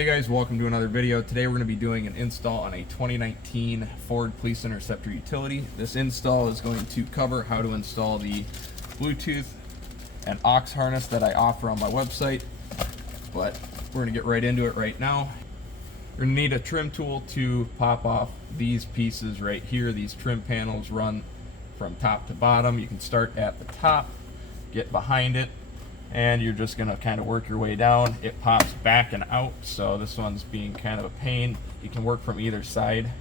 Hey guys, welcome to another video. Today we're going to be doing an install on a 2019 Ford Police Interceptor Utility. This install is going to cover how to install the Bluetooth and AUX harness that I offer on my website, but we're going to get right into it right now. You're going to need a trim tool to pop off these pieces right here. These trim panels run from top to bottom. You can start at the top, get behind it, and you're just gonna kind of work your way down. It pops back and out, so this one's being kind of a pain. You can work from either side.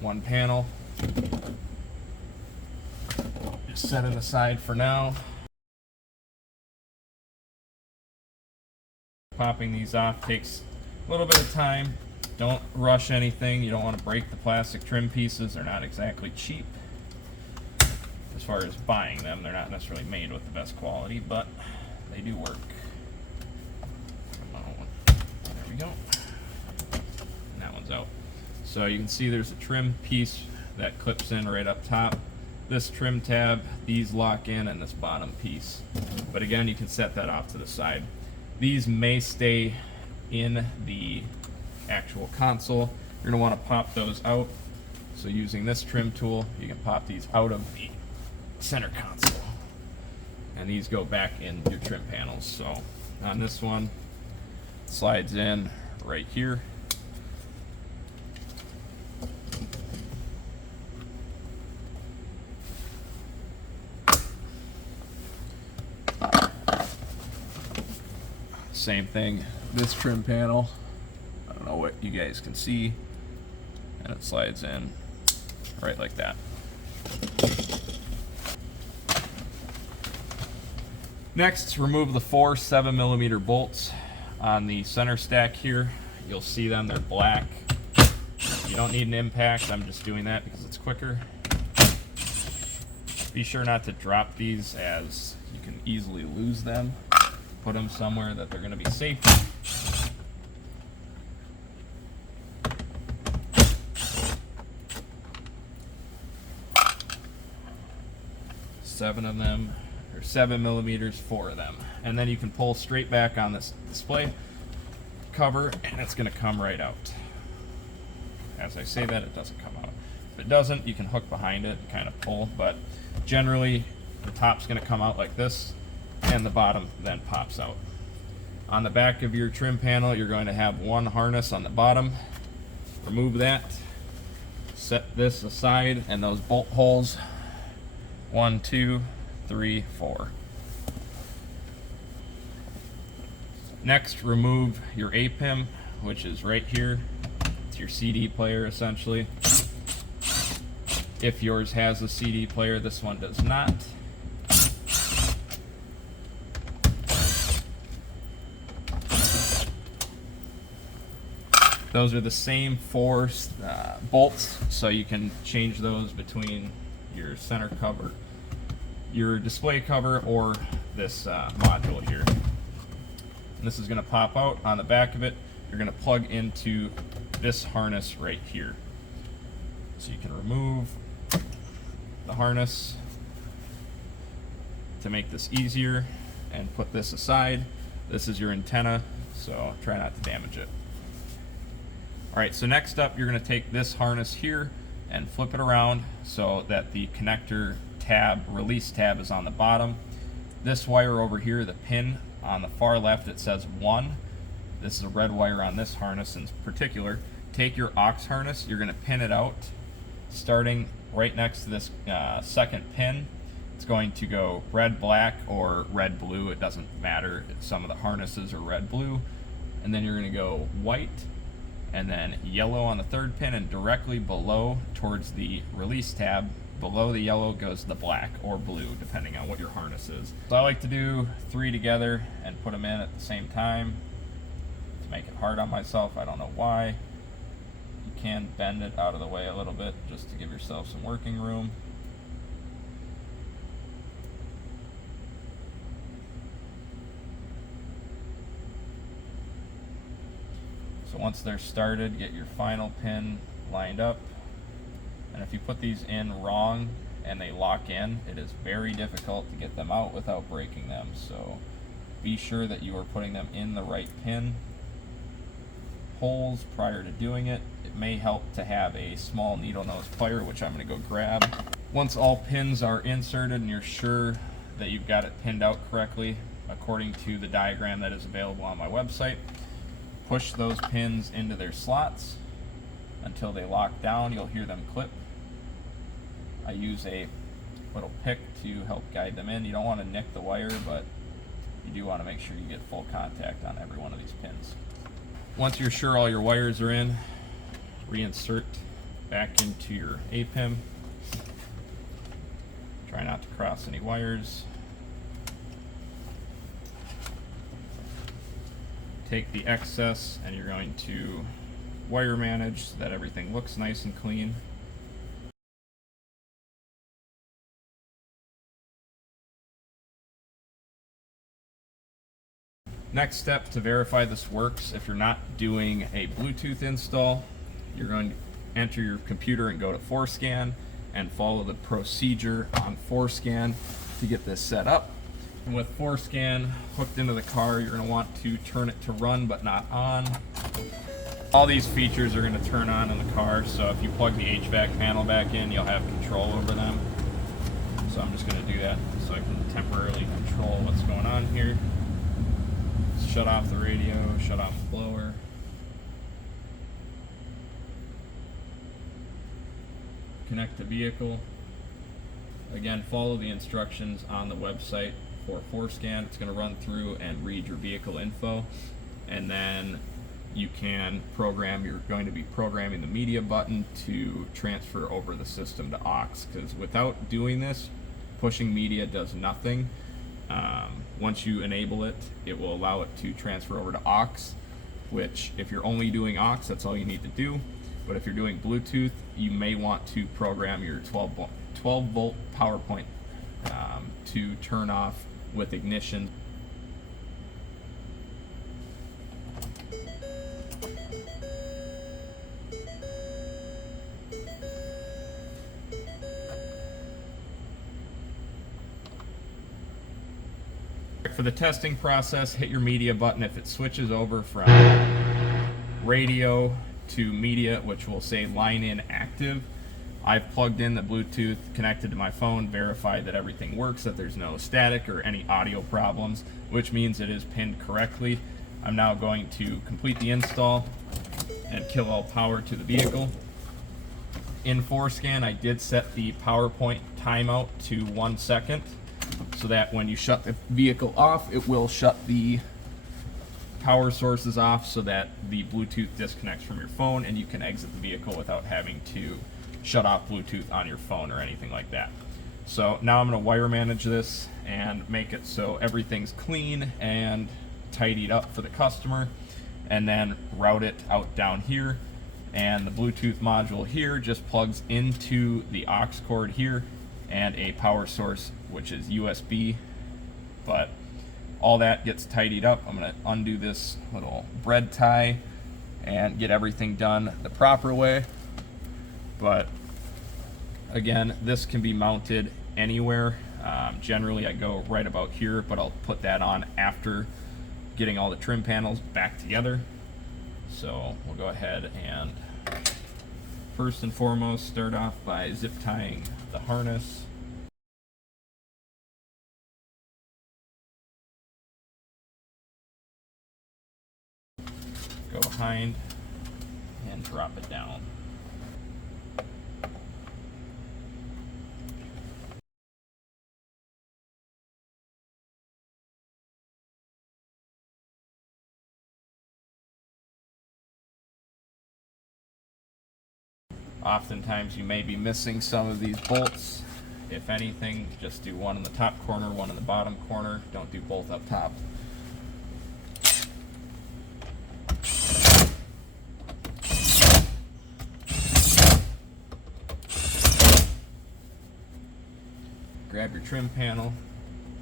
One panel. Just set it aside for now. Popping these off takes a little bit of time. Don't rush anything. You don't want to break the plastic trim pieces. They're not exactly cheap. As far as buying them, they're not necessarily made with the best quality, but they do work. There we go. And that one's out. So you can see there's a trim piece that clips in right up top. This trim tab, these lock in, and this bottom piece. But again, you can set that off to the side. These may stay in the actual console. You're going to want to pop those out. So using this trim tool, you can pop these out of the center console. And these go back in your trim panels. So on this one, it slides in right here. Same thing, this trim panel, I don't know what you guys can see, and it slides in right like that. Next, remove the 4 7mm bolts on the center stack here. You'll see them, they're black. You don't need an impact, I'm just doing that because it's quicker. Be sure not to drop these as you can easily lose them. Put them somewhere that they're going to be safe. Seven of them, or 7mm, 4 of them. And then you can pull straight back on this display cover and it's going to come right out. As I say that, it doesn't come out. If it doesn't, you can hook behind it and kind of pull, but generally the top's going to come out like this, and the bottom then pops out. On the back of your trim panel, you're going to have one harness on the bottom. Remove that, set this aside, and those bolt holes, 1, 2, 3, 4. Next, remove your APIM, which is right here. It's your CD player essentially. If yours has a CD player, this one does not. Those are the same 4 bolts, so you can change those between your center cover, your display cover, or this module here. And this is going to pop out. On the back of it, you're going to plug into this harness right here. So you can remove the harness to make this easier and put this aside. This is your antenna, so try not to damage it. Alright, so next up, you're going to take this harness here and flip it around so that the connector tab, release tab, is on the bottom. This wire over here, the pin on the far left, it says 1. This is a red wire on this harness in particular. Take your AUX harness, you're going to pin it out, starting right next to this second pin. It's going to go red, black, or red, blue. It doesn't matter. Some of the harnesses are red, blue. And then you're going to go white, and then yellow on the third pin, and directly below towards the release tab, below the yellow goes the black or blue, depending on what your harness is. So I like to do 3 together and put them in at the same time to make it hard on myself. I don't know why. You can bend it out of the way a little bit just to give yourself some working room. So once they're started, get your final pin lined up. And if you put these in wrong and they lock in, it is very difficult to get them out without breaking them. So be sure that you are putting them in the right pin holes prior to doing it. It may help to have a small needle nose plier, which I'm going to go grab. Once all pins are inserted and you're sure that you've got it pinned out correctly according to the diagram that is available on my website, push those pins into their slots until they lock down. You'll hear them clip. I use a little pick to help guide them in. You don't want to nick the wire, but you do want to make sure you get full contact on every one of these pins. Once you're sure all your wires are in, reinsert back into your APIM. Try not to cross any wires. Take the excess and you're going to wire manage so that everything looks nice and clean. Next step to verify this works, if you're not doing a Bluetooth install, you're going to enter your computer and go to FORScan and follow the procedure on FORScan to get this set up. And with FORScan hooked into the car, you're going to want to turn it to run but not on. All these features are going to turn on in the car, so if you plug the HVAC panel back in, you'll have control over them. So I'm just going to do that so I can temporarily control what's going on here. Shut off the radio, shut off the blower. Connect the vehicle. Again, follow the instructions on the website for FORScan. It's going to run through and read your vehicle info, and then you can program, you're going to be programming the media button to transfer over the system to AUX, because without doing this, pushing media does nothing. Once you enable it, it will allow it to transfer over to AUX, which if you're only doing AUX, that's all you need to do. But if you're doing Bluetooth, you may want to program your 12 volt power point to turn off with ignition. For the testing process, hit your media button. If it switches over from radio to media, which will say line in active, I've plugged in the Bluetooth connected to my phone, verified that everything works, that there's no static or any audio problems, which means it is pinned correctly. I'm now going to complete the install and kill all power to the vehicle. In FORScan, I did set the PowerPoint timeout to 1 second, so that when you shut the vehicle off, it will shut the power sources off so that the Bluetooth disconnects from your phone and you can exit the vehicle without having to shut off Bluetooth on your phone or anything like that. So now I'm going to wire manage this and make it so everything's clean and tidied up for the customer, and then route it out down here. And the Bluetooth module here just plugs into the aux cord here and a power source, which is USB. But all that gets tidied up. I'm going to undo this little bread tie and get everything done the proper way. But again, this can be mounted anywhere. Generally I go right about here, but I'll put that on after getting all the trim panels back together. So we'll go ahead and first and foremost start off by zip tying the harness. Go behind and drop it down. Oftentimes you may be missing some of these bolts. If anything, just do one in the top corner, one in the bottom corner. Don't do both up top. Grab your trim panel,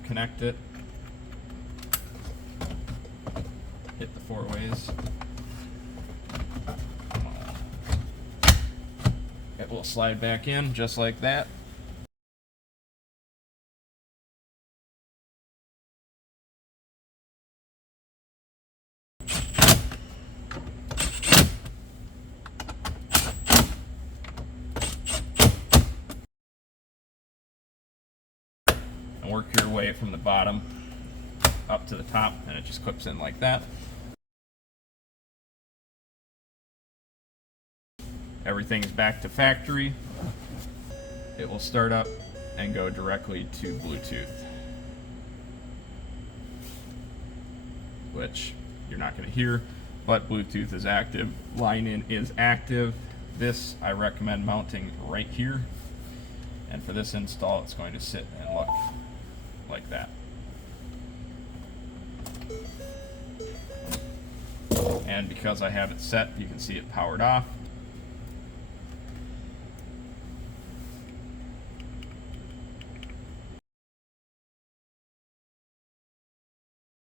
connect it, hit the 4 ways, It will slide back in just like that. And work your way from the bottom up to the top, and it just clips in like that. Everything's back to factory. It will start up and go directly to Bluetooth, which you're not going to hear, but Bluetooth is active. Line in is active. This I recommend mounting right here, and for this install it's going to sit and look like that. And because I have it set, you can see it powered off.